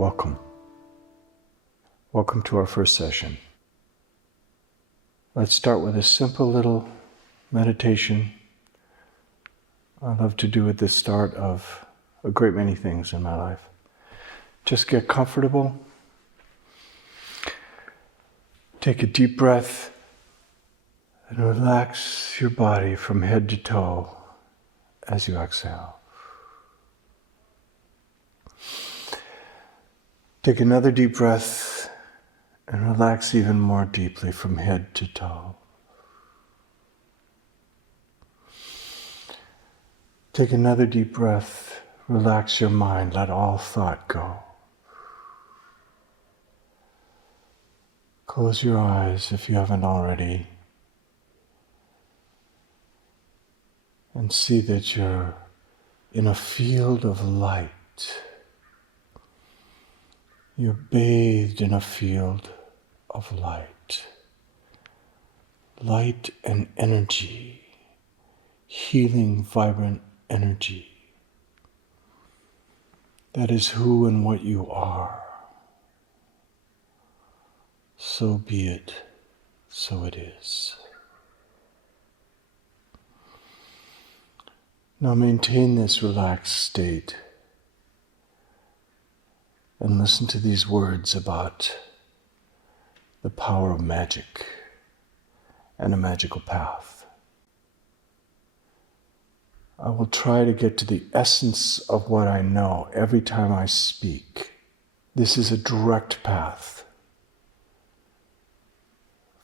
Welcome. Welcome to our first session. Let's start with a simple little meditation I love to do at the start of a great many things in my life. Just get comfortable. Take a deep breath and relax your body from head to toe as you exhale. Take another deep breath and relax even more deeply from head to toe. Take another deep breath, relax your mind, let all thought go. Close your eyes if you haven't already, and see that you're in a field of light. You're bathed in a field of light. Light and energy, healing, vibrant energy. That is who and what you are. So be it, so it is. Now maintain this relaxed state and listen to these words about the power of magic and a magical path. I will try to get to the essence of what I know every time I speak. This is a direct path.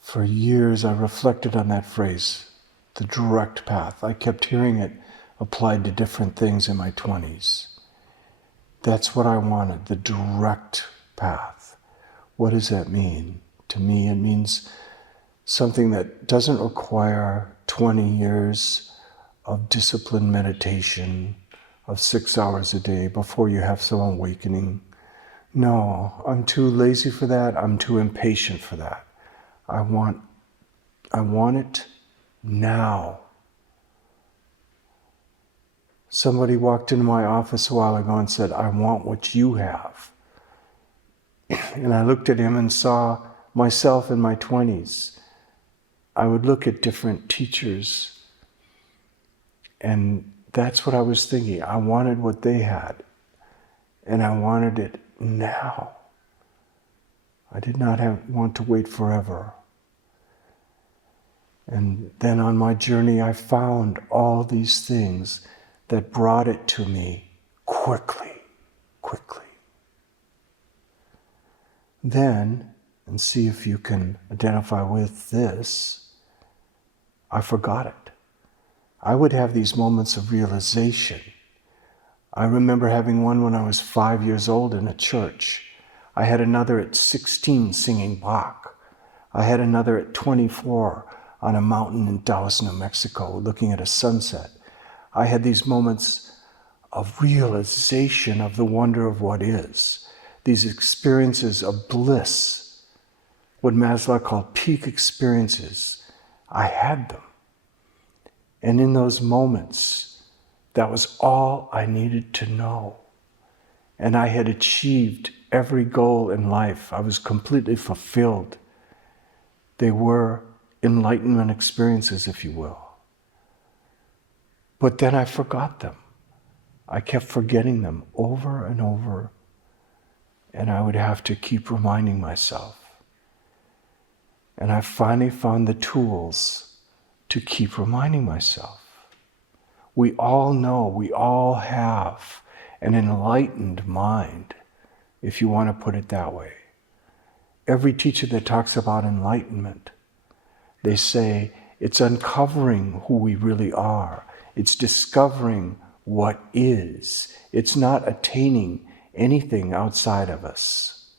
For years I reflected on that phrase, the direct path. I kept hearing it applied to different things in my 20s. That's what I wanted, the direct path. What does that mean? To me, it means something that doesn't require 20 years of disciplined meditation of 6 hours a day before you have some awakening. No, I'm too lazy for that. I'm too impatient for that. I want it now. Somebody walked into my office a while ago and said, I want what you have. And I looked at him and saw myself in my 20s. I would look at different teachers, and that's what I was thinking. I wanted what they had, and I wanted it now. I did not want to wait forever. And then on my journey, I found all these things that brought it to me quickly. Then, and see if you can identify with this, I forgot it. I would have these moments of realization. I remember having one when I was 5 years old in a church. I had another at 16 singing Bach. I had another at 24 on a mountain in Taos, New Mexico, looking at a sunset. I had these moments of realization of the wonder of what is. These experiences of bliss, what Maslow called peak experiences. I had them. And in those moments, that was all I needed to know. And I had achieved every goal in life. I was completely fulfilled. They were enlightenment experiences, if you will. But then I forgot them. I kept forgetting them over and over, and I would have to keep reminding myself. And I finally found the tools to keep reminding myself. We all know, we all have an enlightened mind, if you want to put it that way. Every teacher that talks about enlightenment, they say it's uncovering who we really are. It's discovering what is. It's not attaining anything outside of us.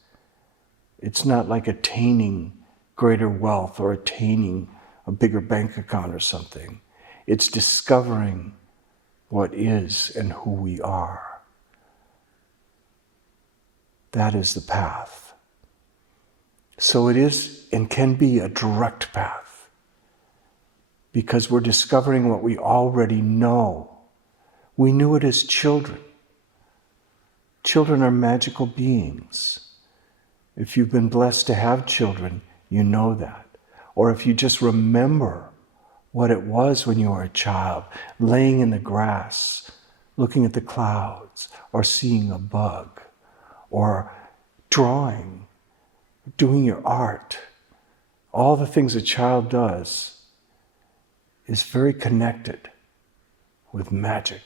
It's not like attaining greater wealth or attaining a bigger bank account or something. It's discovering what is and who we are. That is the path. So it is and can be a direct path, because we're discovering what we already know. We knew it as children. Children are magical beings. If you've been blessed to have children, you know that. Or if you just remember what it was when you were a child, laying in the grass, looking at the clouds, or seeing a bug, or drawing, doing your art. All the things a child does is very connected with magic.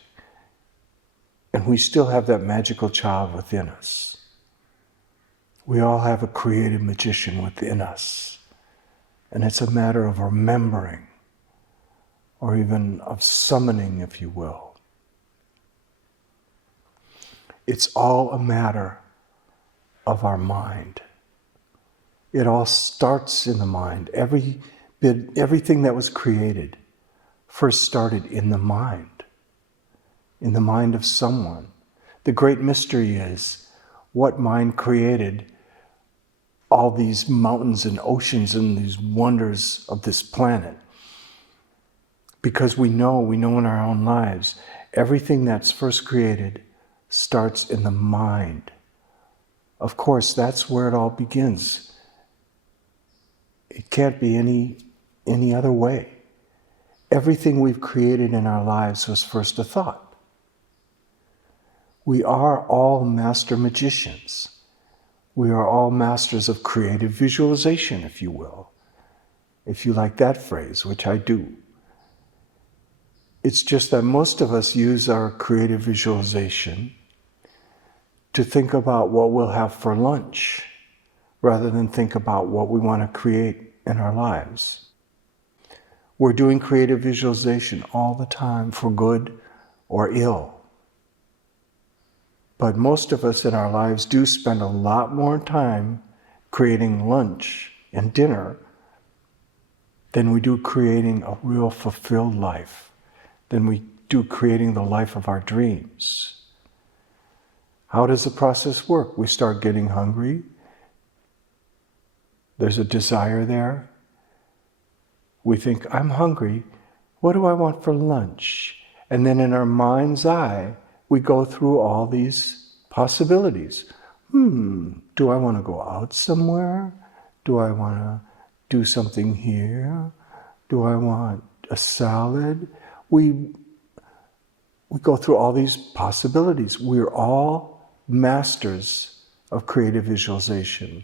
And we still have that magical child within us. We all have a creative magician within us. And it's a matter of remembering, or even of summoning, if you will. It's all a matter of our mind. It all starts in the mind. Everything that was created first started in the mind of someone. The great mystery is what mind created all these mountains and oceans and these wonders of this planet. Because we know in our own lives, everything that's first created starts in the mind. Of course, that's where it all begins. It can't be any other way. Everything we've created in our lives was first a thought. We are all master magicians. We are all masters of creative visualization, if you will. If you like that phrase, which I do. It's just that most of us use our creative visualization to think about what we'll have for lunch, rather than think about what we want to create in our lives. We're doing creative visualization all the time, for good or ill. But most of us in our lives do spend a lot more time creating lunch and dinner than we do creating a real fulfilled life, than we do creating the life of our dreams. How does the process work? We start getting hungry. There's a desire there. We think, I'm hungry. What do I want for lunch? And then in our mind's eye, we go through all these possibilities. Do I want to go out somewhere? Do I want to do something here? Do I want a salad? We go through all these possibilities. We're all masters of creative visualization.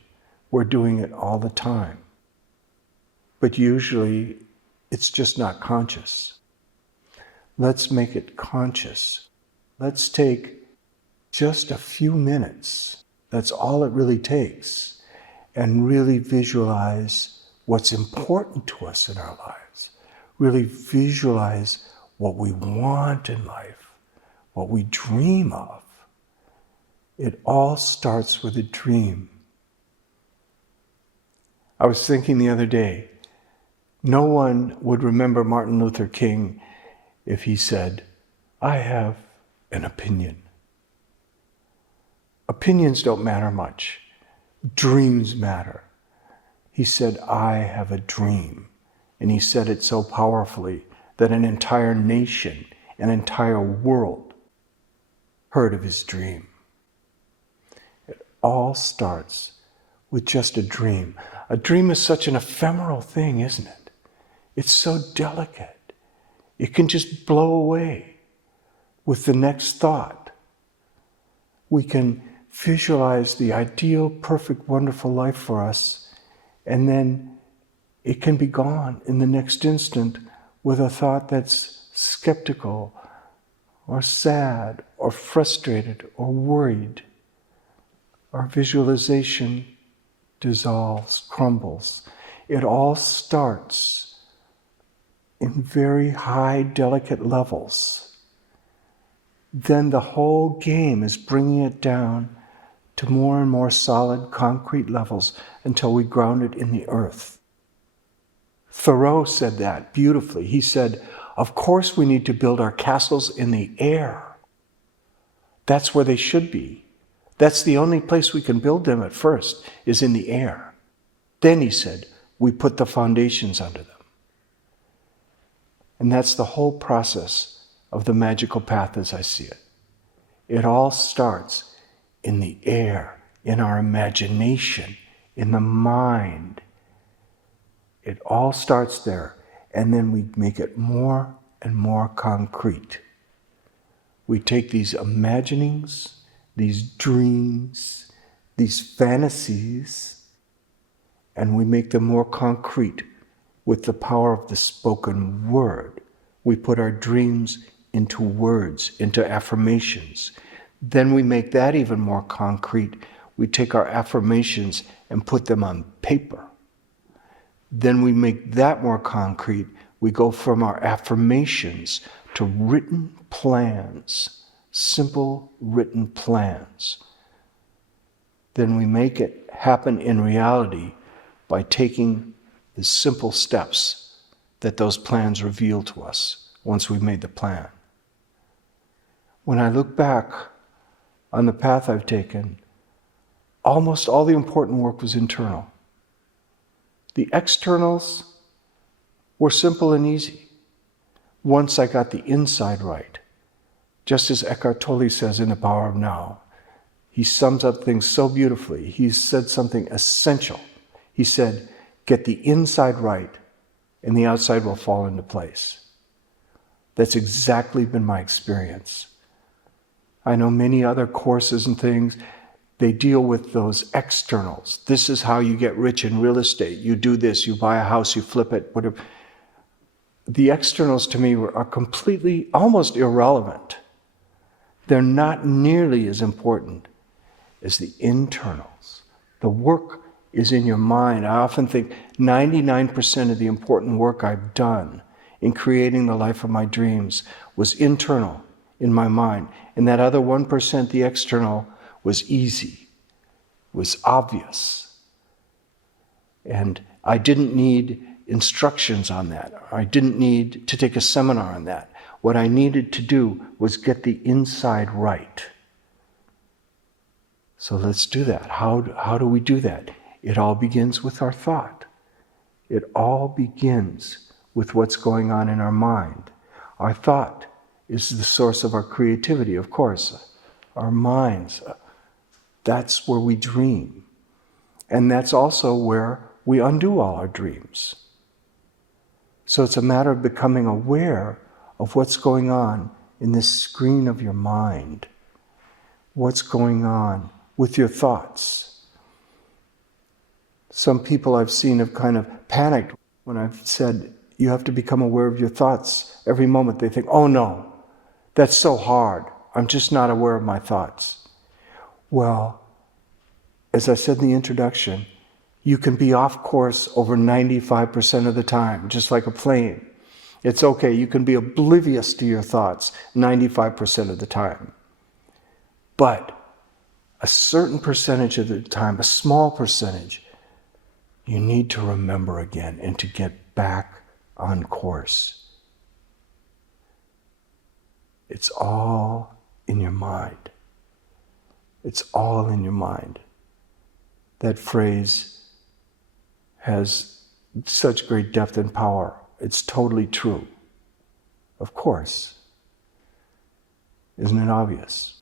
We're doing it all the time. But usually, it's just not conscious. Let's make it conscious. Let's take just a few minutes, that's all it really takes, and really visualize what's important to us in our lives. Really visualize what we want in life, what we dream of. It all starts with a dream. I was thinking the other day, no one would remember Martin Luther King if he said, I have an opinion. Opinions don't matter much. Dreams matter. He said, I have a dream. And he said it so powerfully that an entire nation, an entire world heard of his dream. It all starts with just a dream. A dream is such an ephemeral thing, isn't it? It's so delicate. It can just blow away with the next thought. We can visualize the ideal, perfect, wonderful life for us, and then it can be gone in the next instant with a thought that's skeptical, or sad, or frustrated, or worried. Our visualization dissolves, crumbles. It all starts in very high, delicate levels. Then the whole game is bringing it down to more and more solid, concrete levels until we ground it in the earth. Thoreau said that beautifully. He said, of course we need to build our castles in the air. That's where they should be. That's the only place we can build them at first, is in the air. Then, he said, we put the foundations under them. And that's the whole process of the magical path as I see it. It all starts in the air, in our imagination, in the mind. It all starts there, and then we make it more and more concrete. We take these imaginings, these dreams, these fantasies, and we make them more concrete with the power of the spoken word. We put our dreams into words, into affirmations. Then we make that even more concrete. We take our affirmations and put them on paper. Then we make that more concrete. We go from our affirmations to written plans, simple written plans. Then we make it happen in reality by taking the simple steps that those plans reveal to us once we've made the plan. When I look back on the path I've taken, almost all the important work was internal. The externals were simple and easy once I got the inside right. Just as Eckhart Tolle says in The Power of Now, he sums up things so beautifully. He said something essential. He said, get the inside right and the outside will fall into place. That's exactly been my experience. I know many other courses and things, they deal with those externals. This is how you get rich in real estate. You do this, you buy a house, you flip it, whatever. The externals to me are completely, almost irrelevant. They're not nearly as important as the internals. The work is in your mind. I often think 99% of the important work I've done in creating the life of my dreams was internal in my mind. And that other 1%, the external, was easy, was obvious. And I didn't need instructions on that. I didn't need to take a seminar on that. What I needed to do was get the inside right. So let's do that. How do we do that? It all begins with our thought. It all begins with what's going on in our mind. Our thought is the source of our creativity, of course. Our minds, that's where we dream. And that's also where we undo all our dreams. So it's a matter of becoming aware of what's going on in this screen of your mind. What's going on with your thoughts. Some people I've seen have kind of panicked when I've said, you have to become aware of your thoughts. Every moment they think, oh no, that's so hard. I'm just not aware of my thoughts. Well, as I said in the introduction, you can be off course over 95% of the time, just like a plane. It's okay, you can be oblivious to your thoughts 95% of the time. But a certain percentage of the time, a small percentage, you need to remember again and to get back on course. It's all in your mind. It's all in your mind. That phrase has such great depth and power. It's totally true. Of course. Isn't it obvious?